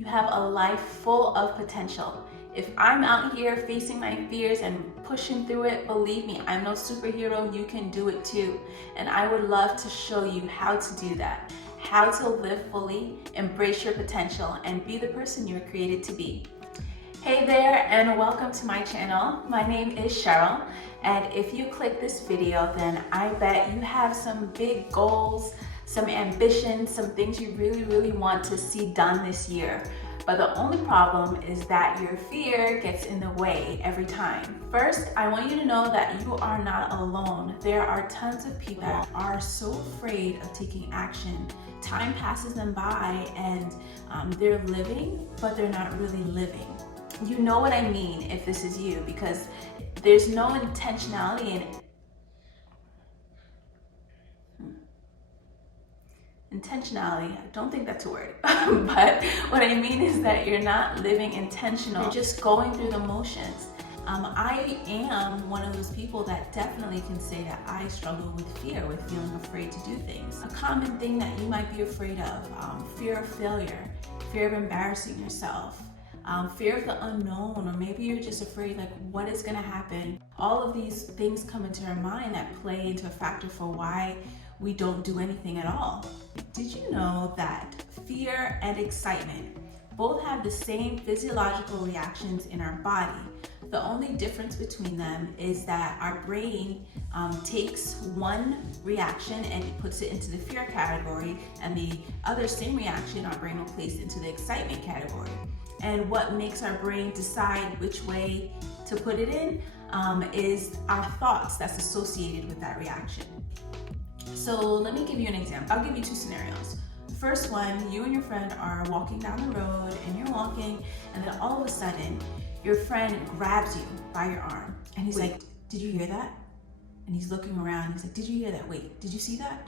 You have a life full of potential. If I'm out here facing my fears and pushing through it, believe me, I'm no superhero. You can do it too. And I would love to show you how to do that, how to live fully, embrace your potential, and be the person you were created to be. Hey there, and welcome to my channel. My name is Cheryl, and if you click this video, then I bet you have some big goals, some ambitions, some things you really want to see done this year. But the only problem is that your fear gets in the way every time. First, I want you to know that you are not alone. There are tons of people that are so afraid of taking action. Time passes them by and they're living, but they're not really living. You know what I mean if this is you, because there's no intentionality in it. Intentionality, I don't think that's a word, but what I mean is that you're not living intentional, you're just going through the motions. I am one of those people that definitely can say that I struggle with fear, with feeling afraid to do things. A common thing that you might be afraid of, fear of failure, fear of embarrassing yourself, fear of the unknown, or maybe you're just afraid like what is gonna happen. All of these things come into our mind that play into a factor for why we don't do anything at all. Did you know that fear and excitement both have the same physiological reactions in our body? The only difference between them is that our brain takes one reaction and it puts it into the fear category, and the other same reaction our brain will place into the excitement category. And what makes our brain decide which way to put it in is our thoughts that's associated with that reaction. So let me give you an example. I'll give you two scenarios. The first one, you and your friend are walking down the road and you're walking, and then all of a sudden your friend grabs you by your arm and he's like, "Did you hear that?" And he's looking around and he's like, "Did you hear that? Wait, did you see that?"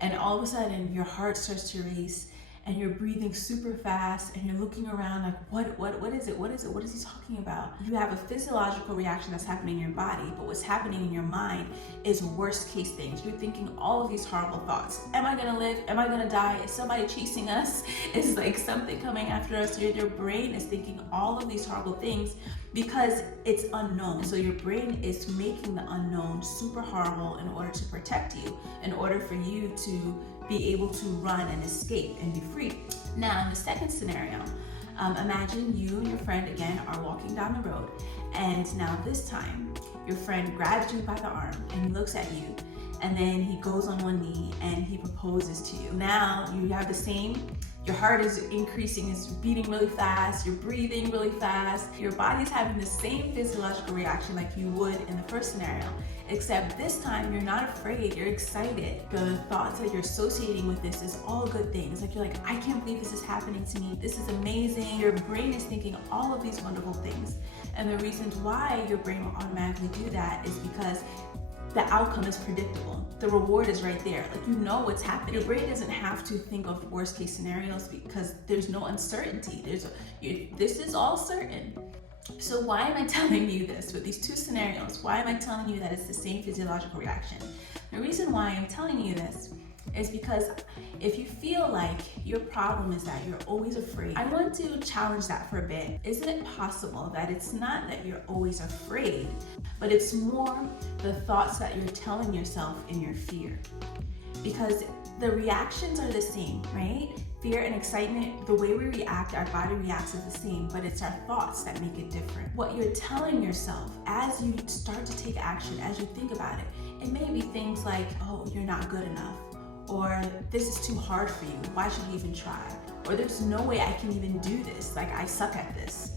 And all of a sudden your heart starts to race and you're breathing super fast and you're looking around like, what is it? What is it? What is he talking about? You have a physiological reaction that's happening in your body, but what's happening in your mind is worst case things. You're thinking all of these horrible thoughts. Am I gonna live? Am I gonna die? Is somebody chasing us? Is like something coming after us? Your brain is thinking all of these horrible things because it's unknown. So your brain is making the unknown super horrible in order to protect you, in order for you to be able to run and escape and be free. Now, in the second scenario, imagine you and your friend again are walking down the road, and now this time your friend grabs you by the arm and he looks at you, and then he goes on one knee and he proposes to you. Now you have the same, your heart is increasing, it's beating really fast, you're breathing really fast, your body's having the same physiological reaction like you would in the first scenario, except this time you're not afraid, you're excited. The thoughts that you're associating with this is all good things. Like you're like, I can't believe this is happening to me, this is amazing. Your brain is thinking all of these wonderful things. And the reasons why your brain will automatically do that is because the outcome is predictable. The reward is right there. Like, you know what's happening. Your brain doesn't have to think of worst case scenarios because there's no uncertainty. This is all certain. So why am I telling you this with these two scenarios? Why am I telling you that it's the same physiological reaction? The reason why I'm telling you this is because if you feel like your problem is that you're always afraid, I want to challenge that for a bit. Isn't it possible that it's not that you're always afraid, but it's more the thoughts that you're telling yourself in your fear? Because the reactions are the same, right? Fear and excitement, the way we react, our body reacts is the same, but it's our thoughts that make it different. What you're telling yourself as you start to take action, as you think about it, it may be things like, oh, you're not good enough, or this is too hard for you, why should you even try? Or there's no way I can even do this, like I suck at this.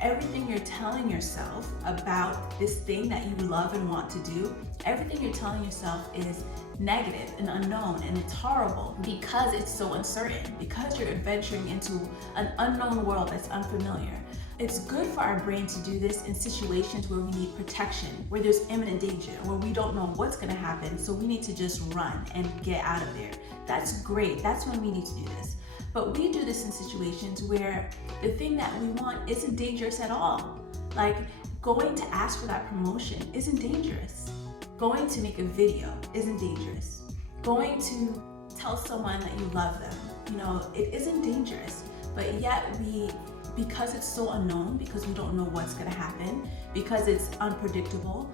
Everything you're telling yourself about this thing that you love and want to do, everything you're telling yourself is negative and unknown, and it's horrible because it's so uncertain, because you're adventuring into an unknown world that's unfamiliar. It's good for our brain to do this in situations where we need protection, where there's imminent danger, where we don't know what's gonna happen, so we need to just run and get out of there. That's great, that's when we need to do this. But we do this in situations where the thing that we want isn't dangerous at all. Like going to ask for that promotion isn't dangerous. Going to make a video isn't dangerous. Going to tell someone that you love them, it isn't dangerous. but yet because it's so unknown, because we don't know what's gonna happen, because it's unpredictable,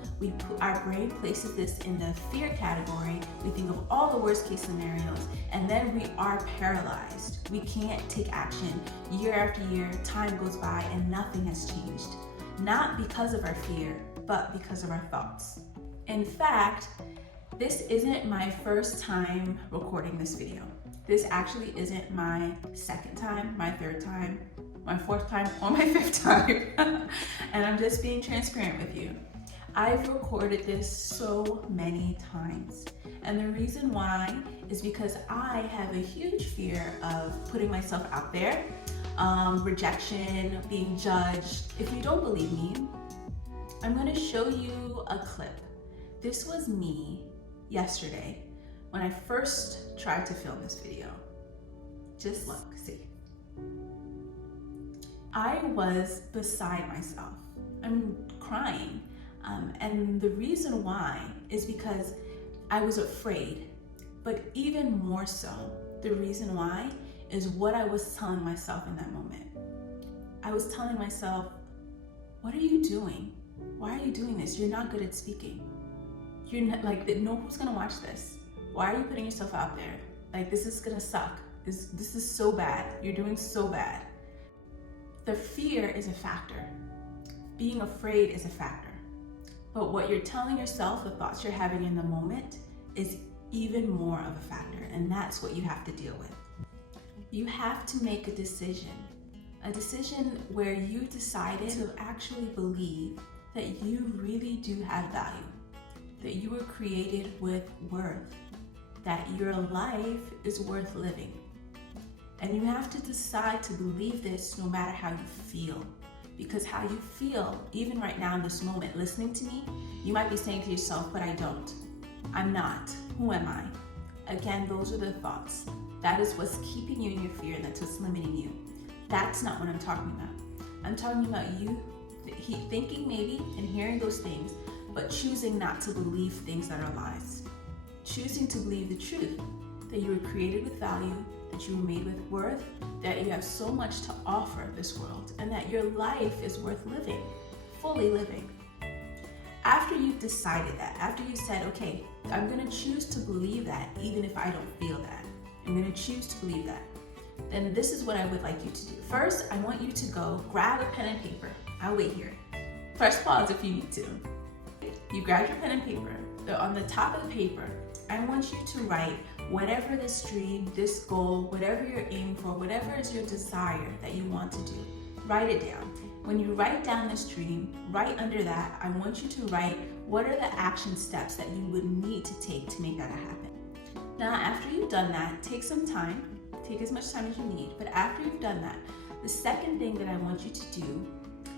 our brain places this in the fear category. We think of all the worst case scenarios, and then we are paralyzed. We can't take action. Year after year, time goes by and nothing has changed. Not because of our fear, but because of our thoughts. In fact, this isn't my first time recording this video. This actually isn't my second time, my third time, my fourth time, or my fifth time. And I'm just being transparent with you. I've recorded this so many times. And the reason why is because I have a huge fear of putting myself out there, rejection, being judged. If you don't believe me, I'm gonna show you a clip. This was me yesterday when I first tried to film this video. Just look, see. I was beside myself. I'm crying. And the reason why is because I was afraid. But even more so, the reason why is what I was telling myself in that moment. I was telling myself, what are you doing? Why are you doing this? You're not good at speaking. You're not, like, no one's gonna watch this. Why are you putting yourself out there? Like, this is gonna suck. This is so bad. You're doing so bad. The fear is a factor. Being afraid is a factor. But what you're telling yourself, the thoughts you're having in the moment, is even more of a factor, and that's what you have to deal with. You have to make a decision where you decided to actually believe that you really do have value, that you were created with worth, that your life is worth living. And you have to decide to believe this no matter how you feel. Because how you feel, even right now in this moment, listening to me, you might be saying to yourself, but I don't. I'm not. Who am I? Again, those are the thoughts. That is what's keeping you in your fear, and that's what's limiting you. That's not what I'm talking about. I'm talking about you thinking maybe and hearing those things, but choosing not to believe things that are lies. Choosing to believe the truth, that you were created with value, that you were made with worth, that you have so much to offer this world, and that your life is worth living, fully living. After you've decided that, after you said, okay, I'm gonna choose to believe that even if I don't feel that, I'm gonna choose to believe that, then this is what I would like you to do. First, I want you to go grab a pen and paper. I'll wait here. Press pause if you need to. You grab your pen and paper. On the top of the paper, I want you to write whatever this dream, this goal, whatever you're aiming for, whatever is your desire that you want to do. Write it down. When you write down this dream, right under that, I want you to write what are the action steps that you would need to take to make that happen. Now, after you've done that, take some time, take as much time as you need, but after you've done that, the second thing that I want you to do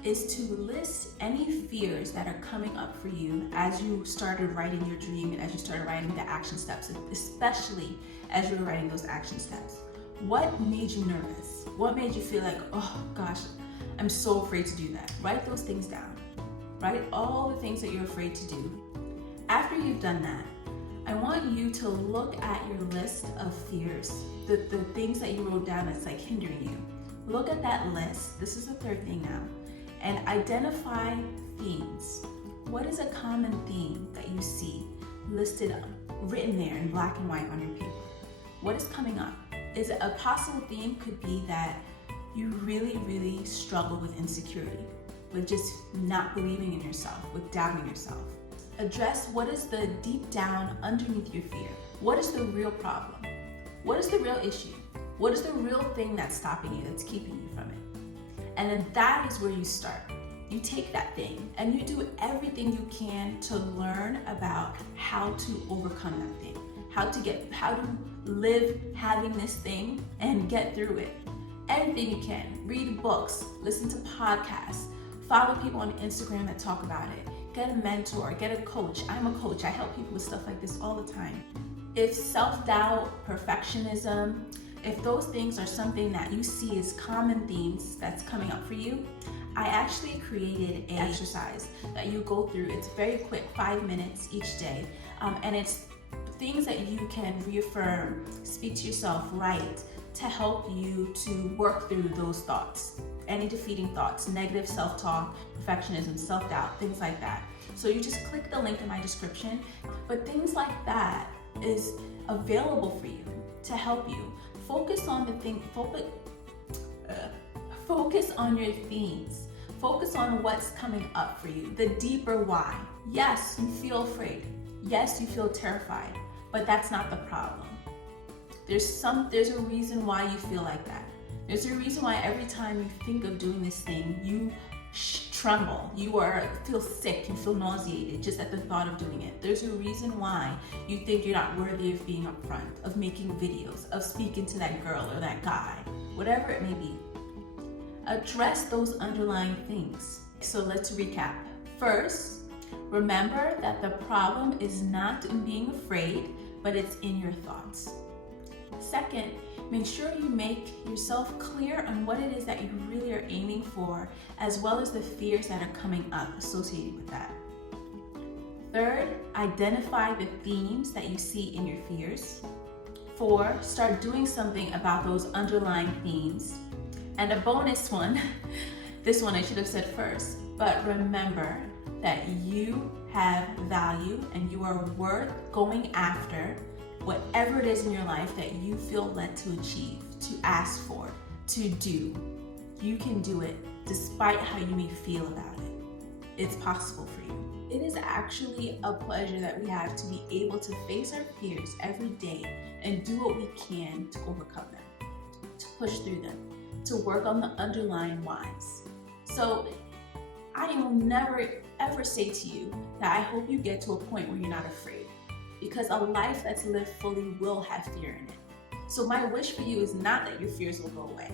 is to list any fears that are coming up for you as you started writing your dream and as you started writing the action steps, especially as you were writing those action steps. What made you nervous? What made you feel like, oh gosh, I'm so afraid to do that? Write those things down. Write all the things that you're afraid to do. After you've done that, I want you to look at your list of fears, the things that you wrote down that's like hindering you. Look at that list. This is the third thing now. And identify themes. What is a common theme that you see listed, written there in black and white on your paper? What is coming up? Is a possible theme could be that you really, really struggle with insecurity, with just not believing in yourself, with doubting yourself. Address what is the deep down underneath your fear. What is the real problem? What is the real issue? What is the real thing that's stopping you, that's keeping you from it? And then that is where you start. You take that thing and you do everything you can to learn about how to overcome that thing, how to live having this thing and get through it. Everything you can. Read books, listen to podcasts, follow people on Instagram that talk about it, get a mentor, get a coach. I'm a coach. I help people with stuff like this all the time. If self-doubt, perfectionism, if those things are something that you see as common themes that's coming up for you, I actually created an exercise that you go through. It's very quick, 5 minutes each day. And it's things that you can reaffirm, speak to yourself, write, to help you to work through those thoughts, any defeating thoughts, negative self-talk, perfectionism, self-doubt, things like that. So you just click the link in my description. But things like that is available for you to help you. Focus on the thing, focus on your themes. Focus on what's coming up for you, the deeper why. Yes, you feel afraid. Yes, you feel terrified, but that's not the problem. There's a reason why you feel like that. There's a reason why every time you think of doing this thing, you tremble, feel sick, you feel nauseated just at the thought of doing it. There's a reason why you think you're not worthy of being up front, of making videos, of speaking to that girl or that guy, whatever it may be. Address those underlying things. So let's recap. First, remember that the problem is not in being afraid, but it's in your thoughts. Second, make sure you make yourself clear on what it is that you really are aiming for, as well as the fears that are coming up associated with that. Third, identify the themes that you see in your fears. 4, start doing something about those underlying themes. And a bonus one, this one I should have said first, but remember that you have value and you are worth going after whatever it is in your life that you feel led to achieve, to ask for, to do. You can do it despite how you may feel about it. It's possible for you. It is actually a pleasure that we have to be able to face our fears every day and do what we can to overcome them, to push through them, to work on the underlying whys. So I will never ever say to you that I hope you get to a point where you're not afraid, because a life that's lived fully will have fear in it. So my wish for you is not that your fears will go away.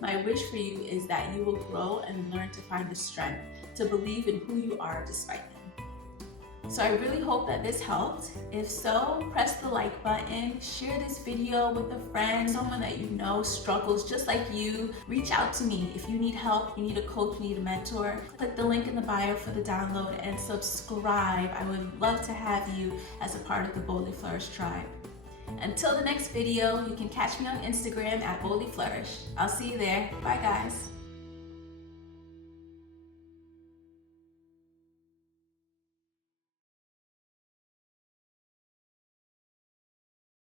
My wish for you is that you will grow and learn to find the strength to believe in who you are despite them. So I really hope that this helped. If so, press the like button, share this video with a friend, someone that you know struggles just like you. Reach out to me if you need help, you need a coach, you need a mentor. Click the link in the bio for the download and subscribe. I would love to have you as a part of the Boldly Flourish tribe. Until the next video, you can catch me on Instagram at Boldly Flourish. I'll see you there. Bye guys.